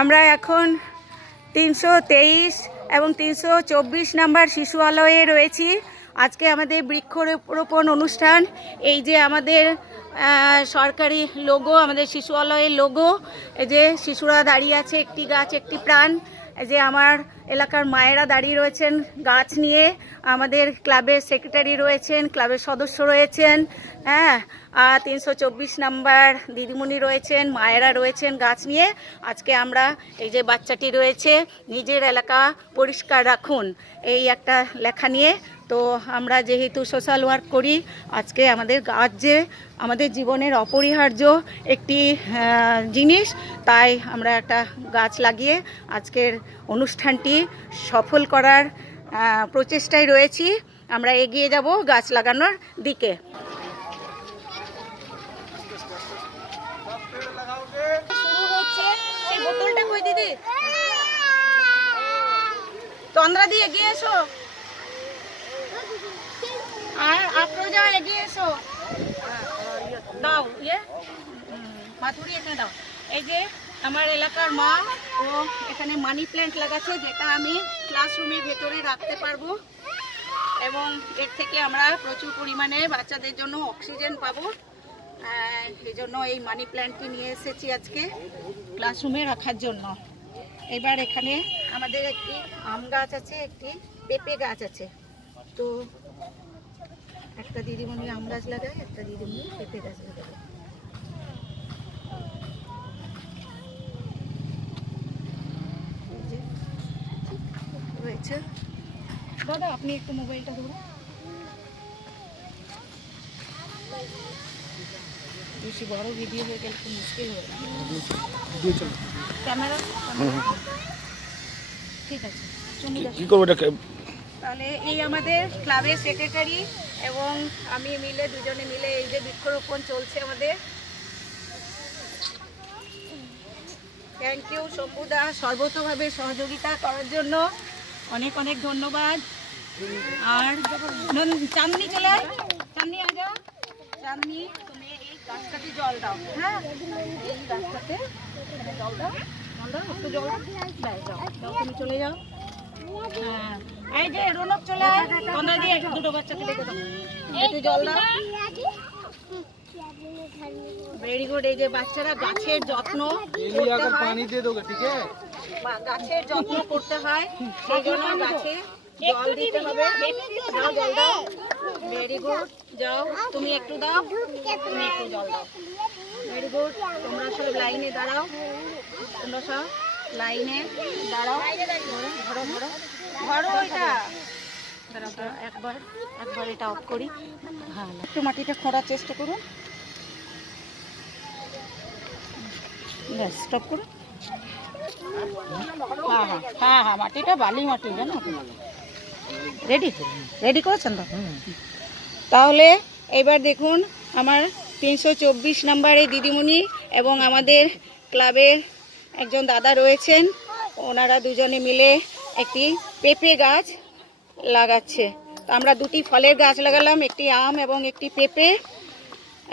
আমরা এখন 323 এবং 324 নাম্বার শিশু আলয়ে রয়েছি। আজকে আমাদের বৃক্ষরোপণ অনুষ্ঠান। এই যে আমাদের সরকারি লোগো, আমাদের শিশু আলয়ের লোগো। এই যে শিশুরা দাঁড়িয়ে আছে, একটি গাছ একটি প্রাণ। এই যে আমার এলাকার মায়েরা দাঁড়িয়ে রয়েছেন গাছ নিয়ে, আমাদের ক্লাবের সেক্রেটারি রয়েছেন, ক্লাবের সদস্য রয়েছেন, হ্যাঁ, আর 324 নাম্বার দিদিমণি রয়েছেন, মায়েরা রয়েছেন গাছ নিয়ে। আজকে আমরা এই যে বাচ্চাটি রয়েছে, নিজের এলাকা পরিষ্কার রাখুন, এই একটা লেখা নিয়ে। তো আমরা যেহেতু সোশ্যাল ওয়ার্ক করি, আজকে আমাদের গাছ যে আমাদের জীবনের অপরিহার্য একটি জিনিস, তাই আমরা একটা গাছ লাগিয়ে আজকের অনুষ্ঠানটি সফল করার প্রচেষ্টায় রয়েছি। আমরা এগিয়ে যাব গাছ লাগানোর দিকে। শুরু হচ্ছে, সেই বোতলটা কই দিদি, তন্দ্রা দিয়ে এগিয়ে এসো, আর আপনারা যাও এগিয়ে এসো, দাও ইয়ে মাথুরি এখানে দাও। এই যে আমার এলাকার মা ও এখানে মানি প্ল্যান্ট লাগাচ্ছে, যেটা আমি ক্লাসরুমের ভেতরে রাখতে পারবো এবং এর থেকে আমরা প্রচুর পরিমাণে বাচ্চাদের জন্য অক্সিজেন পাবো। এই জন্য এই মানি প্ল্যান্টটি নিয়ে এসেছি আজকে ক্লাসরুমে রাখার জন্য। এবার এখানে আমাদের একটি আম গাছ আছে, একটি পেঁপে গাছ আছে। তো একটা দিদিমণি আম গাছ লাগায়, একটা দিদিমণি পেঁপে গাছ লাগাবে। রয়েছে দাদা, আপনি একটু মোবাইলটা ধরুন, বেশি বড় ভিডিও হয়ে গেলে খুব মুশকিল হয়ে যাবে। ক্যামেরা ঠিক আছে, কি করবো তাহলে। এই আমাদের ক্লাবের সেক্রেটারি এবং আমি মিলে, দুজনে মিলে এই যে বৃক্ষরোপণ চলছে আমাদের। থ্যাংক ইউ শম্ভুদা, সর্বতভাবে সহযোগিতা করার জন্য অনেক অনেক ধন্যবাদ। আর চাঁদনি চলে আয়, চাঁদনি আ যাও, চাঁদনি তুমি এই গাছটাতে জল দাও, হ্যাঁ, এই গাছটাতে জল দাও, জল দাও, একটু জল দাও, যাও তুমি চলে যাও। হ্যাঁ, এই যে রৌনক চলে আয়, তোমরা দিয়ে দুটো বাচ্চাকে ডেকে দাও, একটু জল দাও। Very good. এই যে বাচ্চারা গাছের যত্ন গাছের যত্ন করতে হয়, সেই জন্য গাছে জল দিতে হবে। দাও, জল দাও, ভেরি গুড। যাও তুমি একটু দাও, তুমি একটু জল দাও, ভেরি গুড। তোমরা সব লাইনে দাঁড়াও, তোমরা সব লাইনে দাঁড়াও, ধরো ধরো ধরো এটা দাঁড়াও, একবার একবার এটা অফ করি। হ্যাঁ, একটু মাটিটা খোঁড়ার চেষ্টা করুন, স্টপ করুন। হ্যাঁ হ্যাঁ হ্যাঁ হ্যাঁ, মাটিটা বালি মাটি, জানো। রেডি রেডি করেছেন তো? তাহলে এবার দেখুন, আমার 324 নাম্বারে দিদিমণি এবং আমাদের ক্লাবের একজন দাদা রয়েছেন, ওনারা দুজনে মিলে একটি পেঁপে গাছ লাগাচ্ছে। তো আমরা দুটি ফলের গাছ লাগালাম, একটি আম এবং একটি পেঁপে,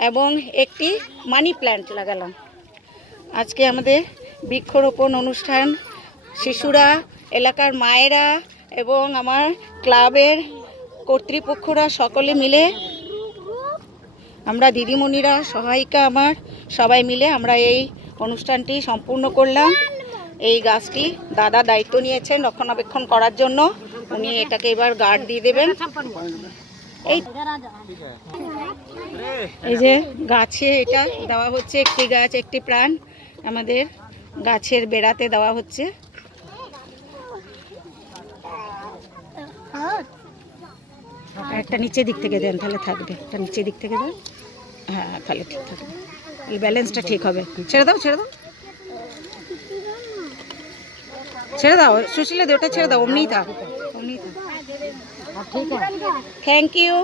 এবং একটি মানি প্ল্যান্ট লাগালাম। আজকে আমাদের বৃক্ষরোপণ অনুষ্ঠান, শিশুরা, এলাকার মায়েরা এবং আমার ক্লাবের কর্তৃপক্ষরা সকলে মিলে, আমরা দিদিমণিরা, সহায়িকা আমার, সবাই মিলে আমরা এই অনুষ্ঠানটি সম্পূর্ণ করলাম। এই গাছটি দাদা দায়িত্ব নিয়েছেন রক্ষণাবেক্ষণ করার জন্য, উনি এটাকে এবার গার্ড দিয়ে দেবেন। এই যে গাছে এটা দেওয়া হচ্ছে, একটি গাছ একটি প্রাণ, আমাদের গাছের বেড়াতে দেওয়া হচ্ছে। একটা নিচের দিক থেকে দেন, তাহলে থাকবে, একটা নিচের দিক থেকে দেন, হ্যাঁ তাহলে ঠিক থাকবে, এই ব্যালেন্সটা ঠিক হবে। ছেড়ে দাও, ছেড়ে দাও, ছেড়ে দাও, সুশীলা দে, ওটা ছেড়ে দাও, অমনিই থাক, অমনিই থাক। Thank you.